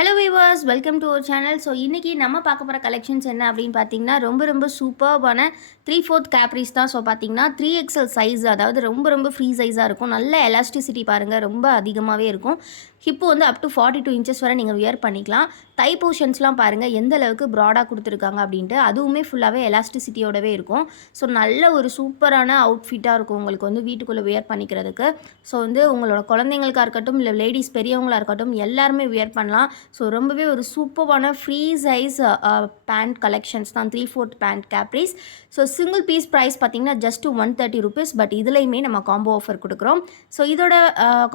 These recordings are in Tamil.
Hello viewers, welcome to our channel. So இன்றைக்கி நம்ம பார்க்க போகிற கலெக்ஷன்ஸ் என்ன அப்படின்னு பார்த்தீங்கன்னா, ரொம்ப சூப்பர்பான 3/4 கேப்ரீஸ் தான். ஸோ பார்த்தீங்கன்னா 3XL சைஸ், அதாவது ரொம்ப ஃப்ரீ சைஸாக இருக்கும். நல்ல எலாஸ்டிசிட்டி பாருங்கள், ரொம்ப அதிகமாகவே இருக்கும். ஹிப்பு வந்து அப் டு 42 இன்ச்சஸ் வரை நீங்கள் வியர் பண்ணிக்கலாம். தை போர்ஷன்ஸ்லாம் பாருங்கள் எந்த அளவுக்கு ப்ராடாக கொடுத்துருக்காங்க அப்படின்ட்டு. அதுவுமே ஃபுல்லாகவே எலாஸ்டிசிட்டியோடவே இருக்கும். ஸோ நல்ல ஒரு சூப்பரான அவுட்ஃபிட்டாக இருக்கும் உங்களுக்கு வந்து வீட்டுக்குள்ளே வியர் பண்ணிக்கிறதுக்கு. ஸோ வந்து உங்களோட குழந்தைங்களுக்காக இருக்கட்டும், இல்லை லேடிஸ் பெரியவங்களாக இருக்கட்டும், எல்லாருமே வியர் பண்ணலாம். ஸோ ரொம்பவே ஒரு சூப்பரான ஃப்ரீ சைஸ் பேண்ட் கலெக்ஷன்ஸ் தான் 3/4 pant capris. So single piece price பார்த்தீங்கன்னா ஜஸ்ட் ₹130. பட் இதுலையுமே நம்ம காம்போ ஆஃபர் கொடுக்குறோம். ஸோ இதோட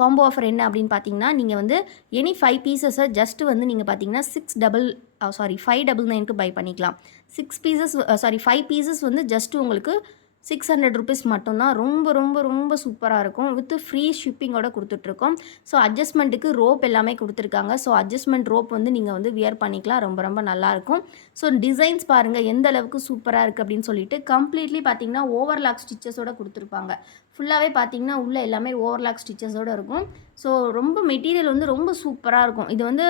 காம்போ ஆஃபர் என்ன அப்படின்னு பார்த்தீங்கன்னா, நீங்கள் வந்து எனி 5 பீசஸை ஜஸ்ட் வந்து நீங்கள் பார்த்தீங்கன்னா 599க்கு பை பண்ணிக்கலாம். 5 பீசஸ் வந்து ஜஸ்ட் உங்களுக்கு ₹600 மட்டும்தான். ரொம்ப சூப்பராக இருக்கும். வித் ஃப்ரீ ஷிப்பிங்கோட கொடுத்துட்ருக்கோம். ஸோ அட்ஜஸ்ட்மெண்ட்டுக்கு ரோப் எல்லாமே கொடுத்துருக்காங்க. ஸோ அட்ஜஸ்ட்மெண்ட் ரோப் வந்து நீங்கள் வந்து வியர் பண்ணிக்கலாம். ரொம்ப நல்லாயிருக்கும். ஸோ டிசைன்ஸ் பாருங்கள் எந்த அளவுக்கு சூப்பராக இருக்குது அப்படின்னு சொல்லிட்டு. கம்ப்ளீட்லி பார்த்தீங்கன்னா ஓவர்லாக் ஸ்டிச்சஸோடு கொடுத்துருப்பாங்க. ஃபுல்லாகவே பார்த்தீங்கன்னா உள்ளே எல்லாமே ஓவர்லாக் ஸ்டிச்சஸோடு இருக்கும். ஸோ ரொம்ப மெட்டீரியல் வந்து ரொம்ப சூப்பராக இருக்கும். இது வந்து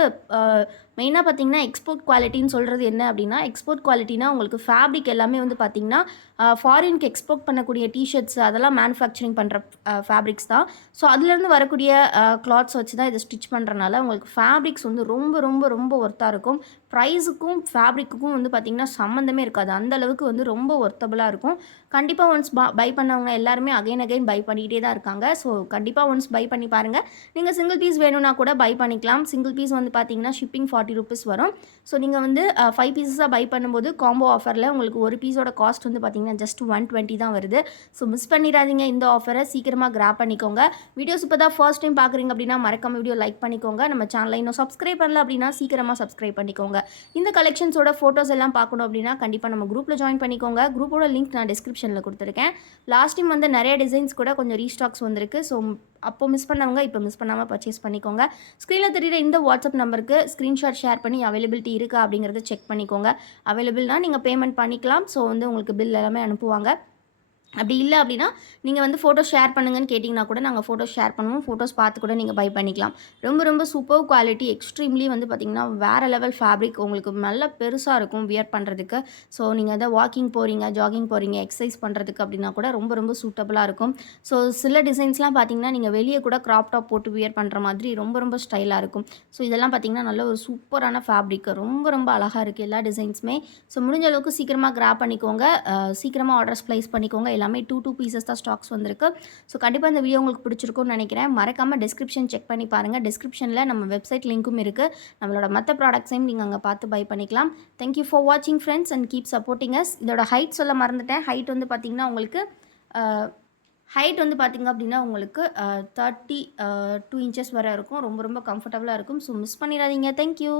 மெயினாக பார்த்தீங்கன்னா எக்ஸ்போர்ட் குவாலிட்டின்னு சொல்கிறது என்ன அப்படின்னா, எக்ஸ்போர்ட் குவாலிட்டினா உங்களுக்கு ஃபேப்ரிக் எல்லாமே வந்து பார்த்தீங்கன்னா ஃபாரினுக்கு எக்ஸ்போர்ட் பண்ணக்கூடிய டிஷர்ட்ஸ் அதெல்லாம் மேனுஃபேக்சரிங் பண்ணுற ஃபேப்ரிக்ஸ் தான். ஸோ அதுலேருந்து வரக்கூடிய கிளாத்ஸ் வச்சு தான் இதை ஸ்டிச் பண்ணுறனால உங்களுக்கு ஃபேப்ரிக்ஸ் வந்து ரொம்ப ஒர்த்தாக இருக்கும். ப்ரைஸுக்கும் ஃபேப்ரிக்குக்கும் வந்து பார்த்திங்கன்னா சம்மந்தமே இருக்காது. அந்தளவுக்கு வந்து ரொம்ப ஒர்த்தபுளாக இருக்கும். கண்டிப்பாக ஒன்ஸ் பை பண்ணவங்க எல்லாருமே அகைன் பை பண்ணிக்கிட்டே தான் இருக்காங்க. ஸோ கண்டிப்பாக ஒன்ஸ் பை பண்ணி பாருங்கள். நீங்கள் சிங்கிள் பீஸ் வேணும்னா கூட பை பண்ணிக்கலாம். சிங்கிள் பீஸ் வந்து பார்த்தீங்கன்னா ஷிப்பிங் ₹40 வரும். ஸோ நீங்கள் வந்து 5 பீஸஸாக பை பண்ணும்போது காம்போ ஆஃபரில் உங்களுக்கு ஒரு பீஸோட காஸ்ட் வந்து பார்த்தீங்கன்னா ஜஸ்ட் 120 தான் வருது. ஸோ மிஸ் பண்ணிடாதீங்க இந்த ஆஃபரை. சீக்கிரமாக கிராப் பண்ணிக்கோங்க. வீடியோஸ் இப்போ தான் ஃபர்ஸ்ட் டைம் பார்க்குறீங்க அப்படின்னா மறக்காம வீடியோ லைக் பண்ணிக்கோங்க. நம்ம சேனலை இன்னும் சப்ஸ்கிரைப் பண்ணல அப்படின்னா சீக்கிரமாக சப்ஸ்கிரைப் பண்ணிக்கோங்க. இந்த கலெக்ஷன்ஸோட ஃபோட்டோஸ் எல்லாம் பார்க்கணும் அப்படின்னா கண்டிப்பாக நம்ம குரூப்பில் ஜாயின் பண்ணிக்கோங்க. குரூப்போட லிங்க் நான் டிஸ்கிரிப்ஷனில் கொடுத்துருக்கேன். லாஸ்ட் டைம் வந்து நிறைய டிசைன்ஸ் கூட கொஞ்சம் ரீஸ்டாக்ஸ் வந்திருக்கு. ஸோ அப்போ மிஸ் பண்ணவங்க இப்போ மிஸ் பண்ணாமல் பர்ச்சேஸ் பண்ணிக்கோங்க. ஸ்க்ரீனில் தெரியுற இந்த வாட்ஸ்அப் நம்பருக்கு ஸ்க்ரீன்ஷாட் ஷேர் பண்ணி அவைலபிலிட்டி இருக்கா அப்படிங்கிறத செக் பண்ணிக்கோங்க. அவைலபிள்னால் நீங்கள் பேமெண்ட் பண்ணிக்கலாம். ஸோ வந்து உங்களுக்கு பில் எல்லாமே அனுப்புவாங்க. அப்படி இல்லை அப்படின்னா நீங்கள் வந்து ஃபோட்டோ ஷேர் பண்ணுங்கன்னு கேட்டிங்கன்னா கூட நாங்கள் ஃபோட்டோ ஷேர் பண்ணுவோம். ஃபோட்டோஸ் பார்த்து கூட நீங்கள் பை பண்ணிக்கலாம். ரொம்ப சூப்பர் குவாலிட்டி, எக்ஸ்ட்ரீம்லி வந்து பார்த்திங்கன்னா வேறு லெவல் ஃபேப்ரிக். உங்களுக்கு நல்ல பெருசாக இருக்கும் வியர் பண்ணுறதுக்கு. ஸோ நீங்கள் எதாவது வாக்கிங் போகிறீங்க, ஜாகிங் போகிறீங்க, எக்ஸசைஸ் பண்ணுறதுக்கு அப்படின்னா கூட ரொம்ப சூட்டபுளாக இருக்கும். ஸோ சில டிசைன்ஸ்லாம் பார்த்திங்கன்னா நீங்கள் வெளியே கூட க்ராப் டாப் போட்டு வியர் பண்ணுற மாதிரி ரொம்ப ஸ்டைலாக இருக்கும். ஸோ இதெல்லாம் பார்த்திங்கன்னா நல்ல ஒரு சூப்பரான ஃபேப்ரிக். ரொம்ப அழகாக இருக்குது எல்லா டிசைன்ஸுமே. ஸோ முடிஞ்ச அளவுக்கு சீக்கிரமாக கிராப் பண்ணிக்கோங்க. சீக்கிரமாக ஆர்டர்ஸ் ப்ளேஸ் பண்ணிக்கோங்க. எல்லாமே 2 பீசஸ் தான் ஸ்டாக்ஸ் வந்திருக்கு. ஸோ கண்டிப்பாக இந்த வீடியோ உங்களுக்கு பிடிச்சிருக்கும்னு நினைக்கிறேன். மறக்காமல் டிஸ்கிரிப்ஷன் செக் பண்ணி பாருங்கள். டிஸ்கிரிப்ஷனில் நம்ம வெப்சைட் லிங்க்கும் இருக்குது. நம்மளோட மற்ற ப்ராடக்ட்ஸையும் நீங்கள் அங்கே பார்த்து பை பண்ணிக்கலாம். தேங்க்யூ ஃபார் வாட்சிங் friends and keep supporting us. இதோட ஹைட் சொல்ல மறந்துட்டேன். ஹைட் வந்து பார்த்திங்கன்னா உங்களுக்கு அப்படின்னா உங்களுக்கு 32 இன்ச்சஸ் வரை இருக்கும். ரொம்ப கம்ஃபர்டபுளாக இருக்கும். ஸோ மிஸ் பண்ணிடாதீங்க. தேங்க்யூ.